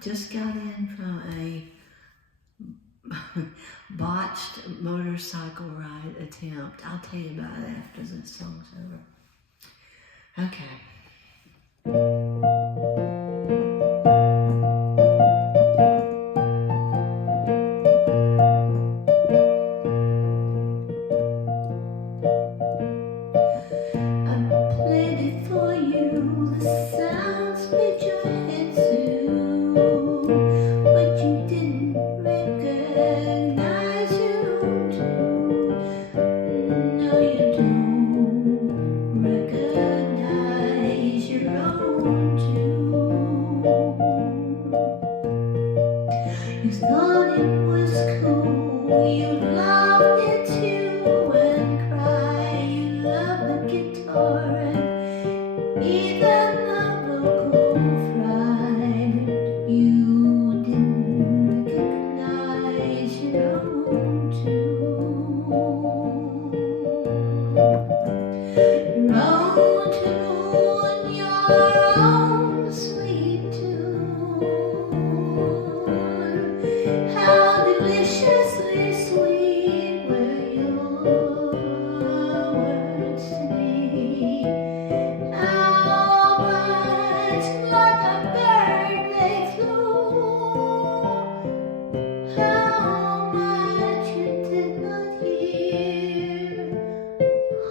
just got in from a botched motorcycle ride attempt. I'll tell you about it after this song's over. Okay. You thought it was cool, you loved it too, and cry, you loved the guitar and even the vocal fry, but you didn't recognize your own tune. Roll to your own sweet tune. How deliciously sweet were your words to me. How much like a bird they flew. How much you did not hear.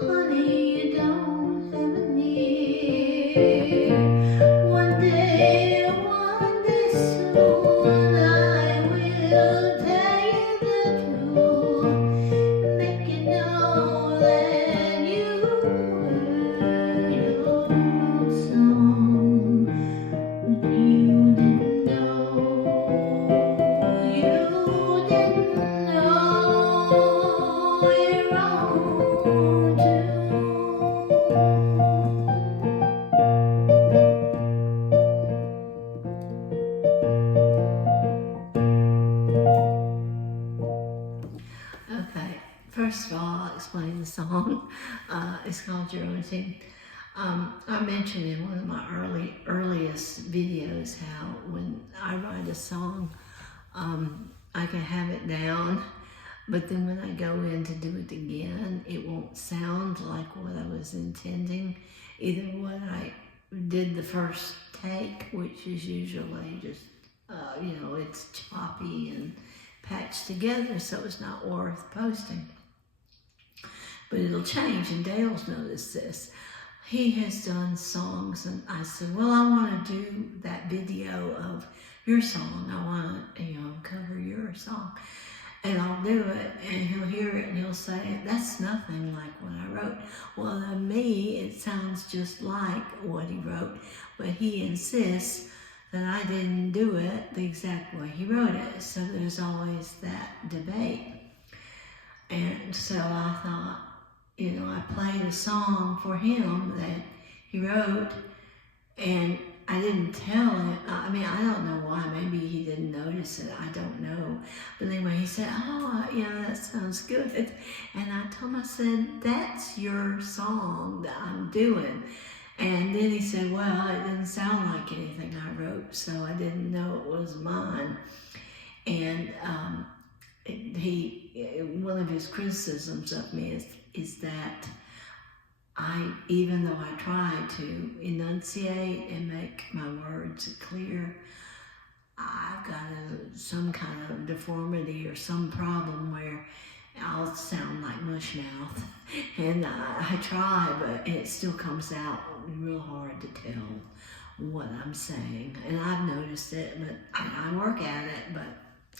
Honey, you don't have an ear. One day soon, I will tell you the truth, make you know that you heard your own song, but you didn't know your own tune. Okay, first of all, I'll explain the song. It's called Your Own Tune. I mentioned in one of my earliest videos how when I write a song, I can have it down, but then when I go in to do it again, it won't sound like what I was intending. Either what I did the first take, which is usually just, it's choppy and patched together, so it's not worth posting. But it'll change, and Dale's noticed this. He has done songs, and I said, well, I want to do that video of your song. I want to, cover your song. And I'll do it, and he'll hear it, and he'll say, that's nothing like what I wrote. Well, to me, it sounds just like what he wrote, but he insists that I didn't do it the exact way he wrote it. So there's always that debate. And so I thought, I played a song for him that he wrote, and I didn't tell him. I don't know why. Maybe he didn't notice it. I don't know. But anyway, he said, that sounds good. And I told him, I said, that's your song that I'm doing. And then he said, well, it didn't sound like anything I wrote, so I didn't know it was mine. And one of his criticisms of me is that even though I try to enunciate and make my words clear, I've got some kind of deformity or some problem where I'll sound like mush mouth. And I try, but it still comes out real hard to tell what I'm saying. And I've noticed it, but I work at it, but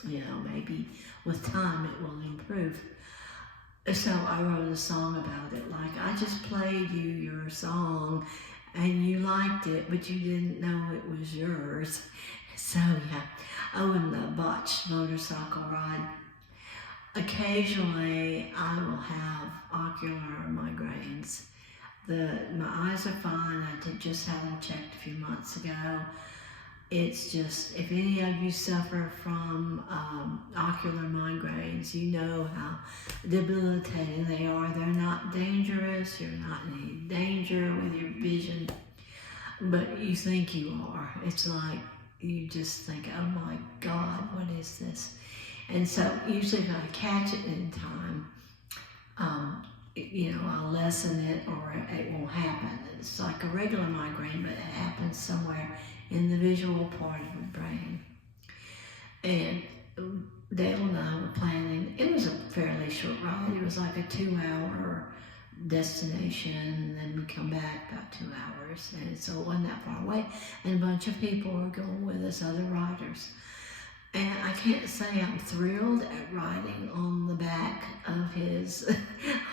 maybe with time it will improve. So I wrote a song about it, like, I just played you your song and you liked it, but you didn't know it was yours. So yeah, in the botched motorcycle ride, occasionally I will have ocular migraines. My eyes are fine. I just had them checked a few months ago. It's just, if any of you suffer from ocular migraines, you know how debilitating they are. They're not dangerous. You're not in any danger with your vision, but you think you are. It's like you just think, oh my God, what is this? And so usually if I catch it in time, I'll lessen it or it won't happen. It's like a regular migraine, but it happens somewhere in the visual part of the brain. And Dale and I were planning, it was a fairly short ride. It was like a 2-hour destination, and then we come back about 2 hours. And so it wasn't that far away. And a bunch of people were going with us, other riders. And I can't say I'm thrilled at riding on the back of his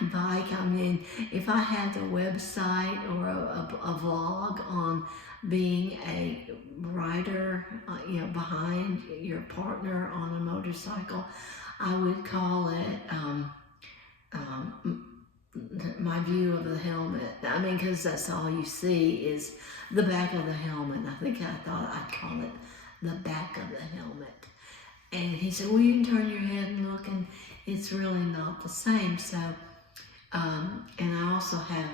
bike. I mean, if I had a website or a vlog on being a rider, behind your partner on a motorcycle, I would call it my view of the helmet. I mean, because that's all you see is the back of the helmet. I think I thought I'd call it the back of the helmet. And he said, well, you can turn your head and look, and it's really not the same. So, and I also have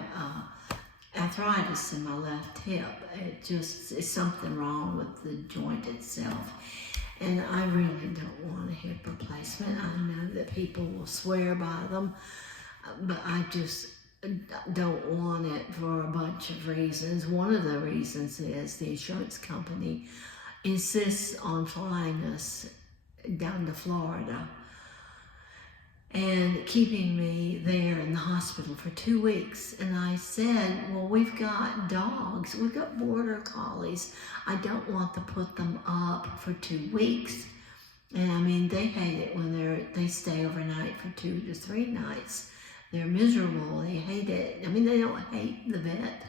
arthritis in my left hip. It's something wrong with the joint itself. And I really don't want a hip replacement. I know that people will swear by them, but I just don't want it for a bunch of reasons. One of the reasons is the insurance company insists on flying us down to Florida and keeping me there in the hospital for 2 weeks. And I said, well, we've got dogs, we've got border collies. I don't want to put them up for 2 weeks. And I mean, they hate it when they stay overnight for 2 to 3 nights. They're miserable, they hate it. I mean, they don't hate the vet.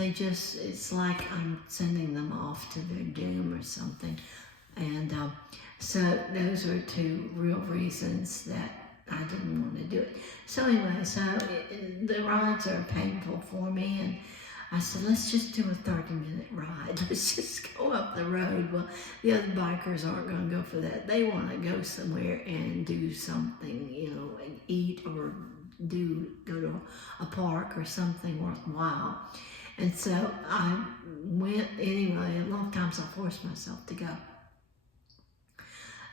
It's like I'm sending them off to their doom or something. And so those were 2 real reasons that I didn't want to do it. So anyway, the rides are painful for me, and I said, let's just do a 30-minute ride. Let's just go up the road. Well, the other bikers aren't going to go for that. They want to go somewhere and do something, and eat or go to a park or something worthwhile. And so I went anyway. A lot of times I forced myself to go.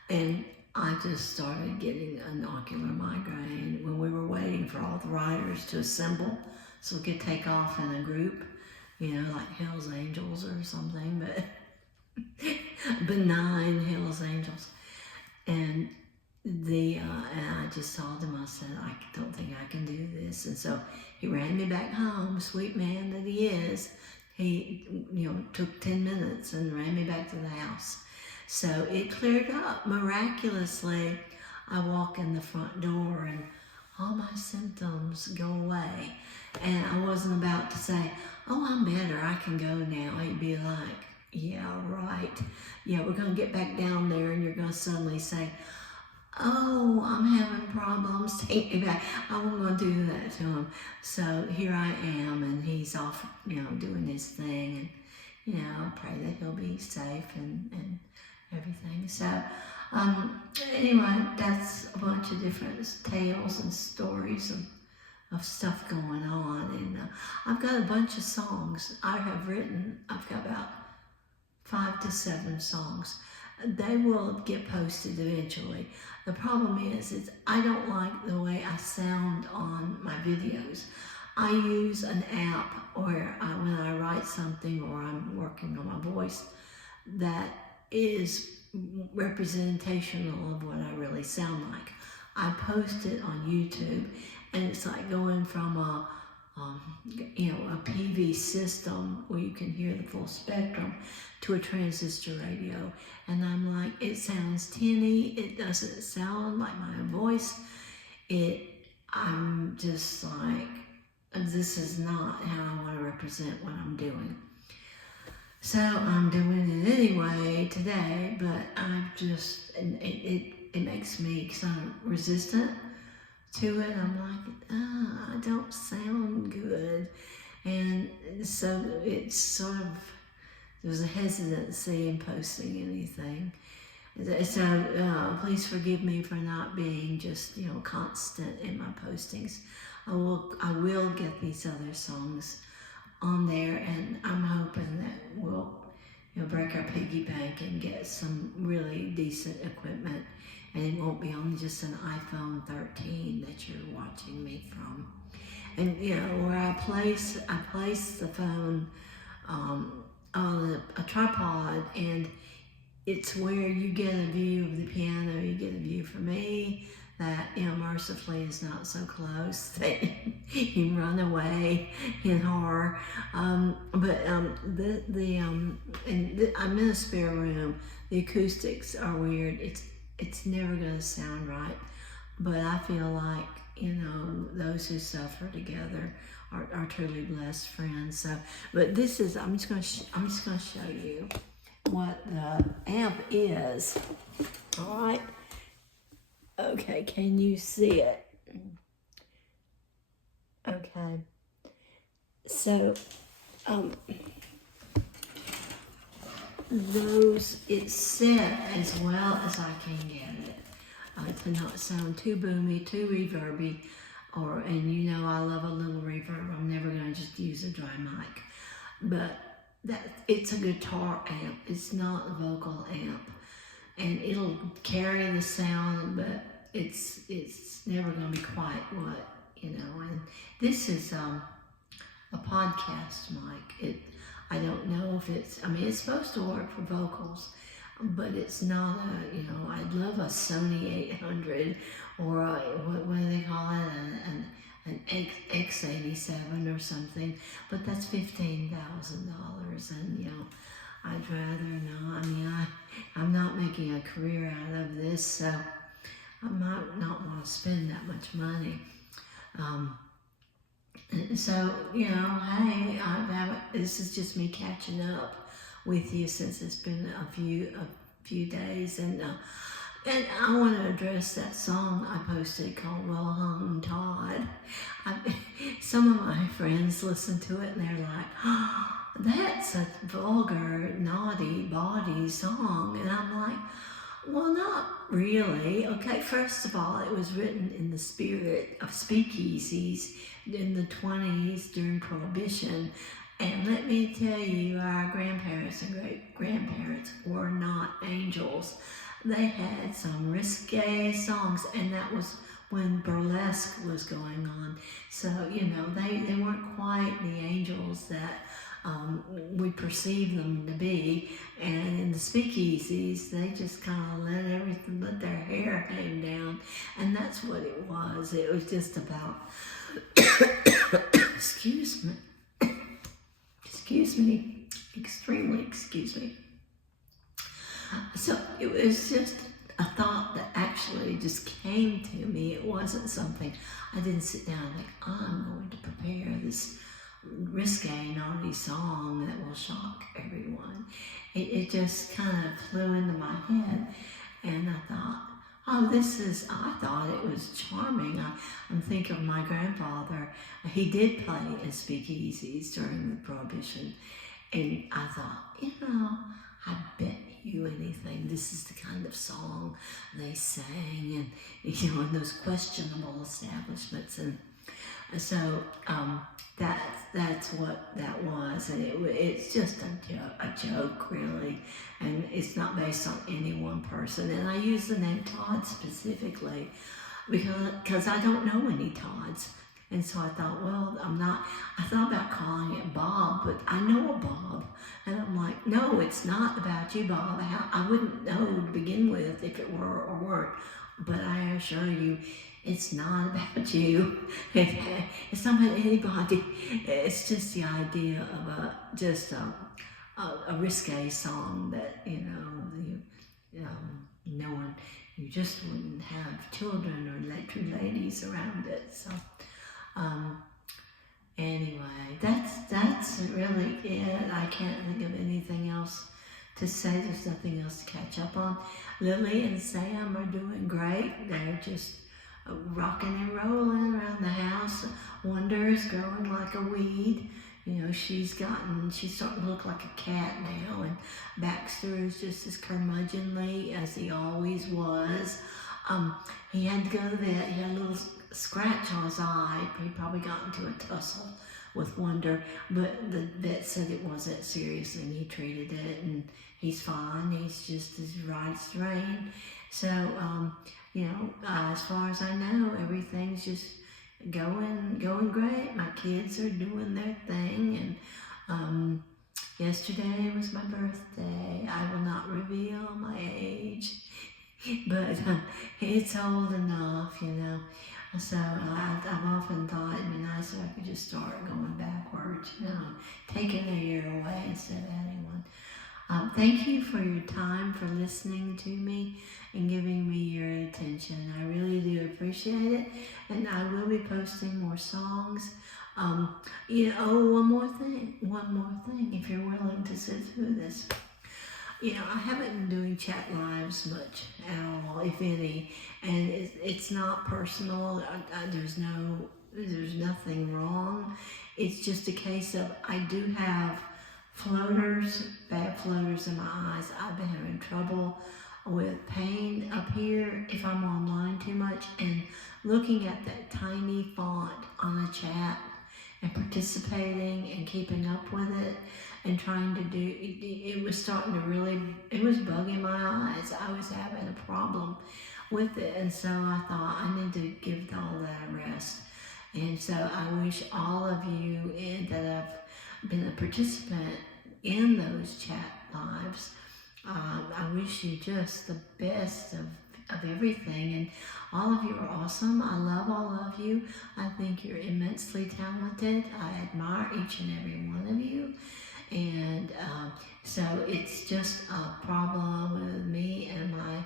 And I just started getting an ocular migraine when we were waiting for all the riders to assemble so we could take off in a group, like Hell's Angels or something, but benign Hell's Angels. And I just told him, I said, I don't think I can do this. And so he ran me back home, sweet man that he is. He, took 10 minutes and ran me back to the house. So it cleared up miraculously. I walk in the front door and all my symptoms go away. And I wasn't about to say, oh, I'm better, I can go now. He'd be like, yeah, right. Yeah, we're going to get back down there, and you're going to suddenly say, oh, I'm having problems, take me back. I wasn't going to do that to him. So here I am, and he's off, doing his thing. And, I pray that he'll be safe and everything. So, anyway, that's a bunch of different tales and stories of stuff going on. And I've got a bunch of songs I have written. I've got about 5 to 7 songs. They will get posted eventually. The problem is I don't like the way I sound on my videos. I use an app where when I write something or I'm working on my voice that is representational of what I really sound like. I post it on YouTube, and it's like going from a PV system where you can hear the full spectrum to a transistor radio. And I'm like, it sounds tinny. It doesn't sound like my voice. I'm just like, this is not how I want to represent what I'm doing. So I'm doing it anyway today, but it makes me kind of resistant to it. I'm like, I don't sound good. And so it's sort of, there's a hesitancy in posting anything. So please forgive me for not being just, constant in my postings. I will get these other songs on there, and I'm hoping that we'll, break our piggy bank and get some really decent equipment, and it won't be on just an iPhone 13 that you're watching me from. And where I place the phone on a tripod, and it's where you get a view of the piano, you get a view for me that, mercifully is not so close that you run away in horror. I'm in a spare room. The acoustics are weird. It's never gonna sound right, but I feel like, those who suffer together are truly blessed friends. So, but this is, I'm just gonna show you what the amp is. All right. Okay, can you see it? Okay. So, it's set as well as I can get it. To not sound too boomy, too reverby, and I love a little reverb. I'm never gonna just use a dry mic. But it's a guitar amp. It's not a vocal amp. And it'll carry the sound, but it's never going to be quite what, and this is a podcast mic. I don't know if it's supposed to work for vocals, but it's not I'd love a Sony 800 or what do they call it, an X87 or something, but that's $15,000, and I'd rather not. I'm not making a career out of this, so I might not want to spend that much money. So, hey, this is just me catching up with you since it's been a few days, and I want to address that song I posted called Well Hung Todd. Some of my friends listen to it and they're like, oh, that's a vulgar, naughty, bawdy song. And I'm like, well, not really. Okay, first of all, it was written in the spirit of speakeasies in the 20s during Prohibition. And let me tell you, our grandparents and great-grandparents were not angels. They had some risque songs, and that was when burlesque was going on. So, they weren't quite the angels that we perceive them to be. And in the speakeasies, they just kind of let their hair hang down. And that's what it was. It was just about, excuse me, extremely excuse me. So it was just a thought that actually just came to me. It wasn't something, I didn't sit down and think, I'm going to prepare this risque, naughty song that will shock everyone. It just kind of flew into my head, and I thought, I thought it was charming. I'm thinking of my grandfather. He did play in speakeasies during the Prohibition, and I thought, I bet you anything, this is the kind of song they sang, and in those questionable establishments, and so that's what that was, and it's just a joke really, and it's not based on any one person. And I use the name Todd specifically because I don't know any Todds. And so I thought, I thought about calling it Bob, but I know a Bob. And I'm like, no, it's not about you, Bob. I wouldn't know to begin with if it were or weren't. But I assure you, it's not about you. It's not about anybody. It's just the idea of a risque song that, no one, you just wouldn't have children or two ladies around it. So, anyway, that's really it. I can't think of anything else to say. There's nothing else to catch up on. Lily and Sam are doing great. They're just rocking and rolling around the house. Wonder is growing like a weed. She's starting to look like a cat now, and Baxter is just as curmudgeonly as he always was. He had to go to the vet. He had a little scratch on his eye. He probably got into a tussle with wonder. But the vet said it wasn't serious and he treated it and he's fine. He's just as right as rain. So, as far as I know, everything's just going great. My kids are doing their thing, and yesterday was my birthday. I will not reveal my age, but it's old enough, So I've often thought it'd be nice if I could just start going backwards, taking a year away instead of adding one. Thank you for your time, for listening to me and giving me your attention. I really do appreciate it, and I will be posting more songs. One more thing, if you're willing to sit through this. I haven't been doing chat lives much at all, if any, and it's not personal. There's nothing wrong. It's just a case of I do have bad floaters in my eyes. I've been having trouble with pain up here if I'm online too much, and looking at that tiny font on the chat and participating and keeping up with it and trying to do it was starting to it was bugging my eyes. I was having a problem with it, and so I thought I need to give all that a rest. And so I wish all of you that have been a participant in those chat lives, I wish you just the best of everything, and all of you are awesome. I love all of you. I think you're immensely talented. I admire each and every one of you, and so it's just a problem with me and my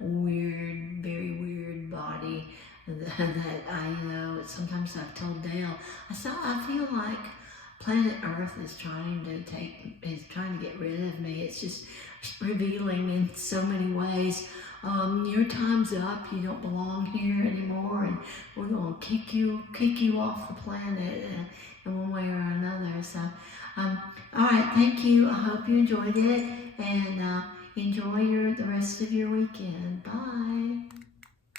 very weird body that sometimes I've told Dale, I feel like planet Earth is trying to get rid of me. It's just revealing in so many ways. Your time's up. You don't belong here anymore, and we're going to kick you off the planet in one way or another. So, all right. Thank you. I hope you enjoyed it, and enjoy the rest of your weekend. Bye.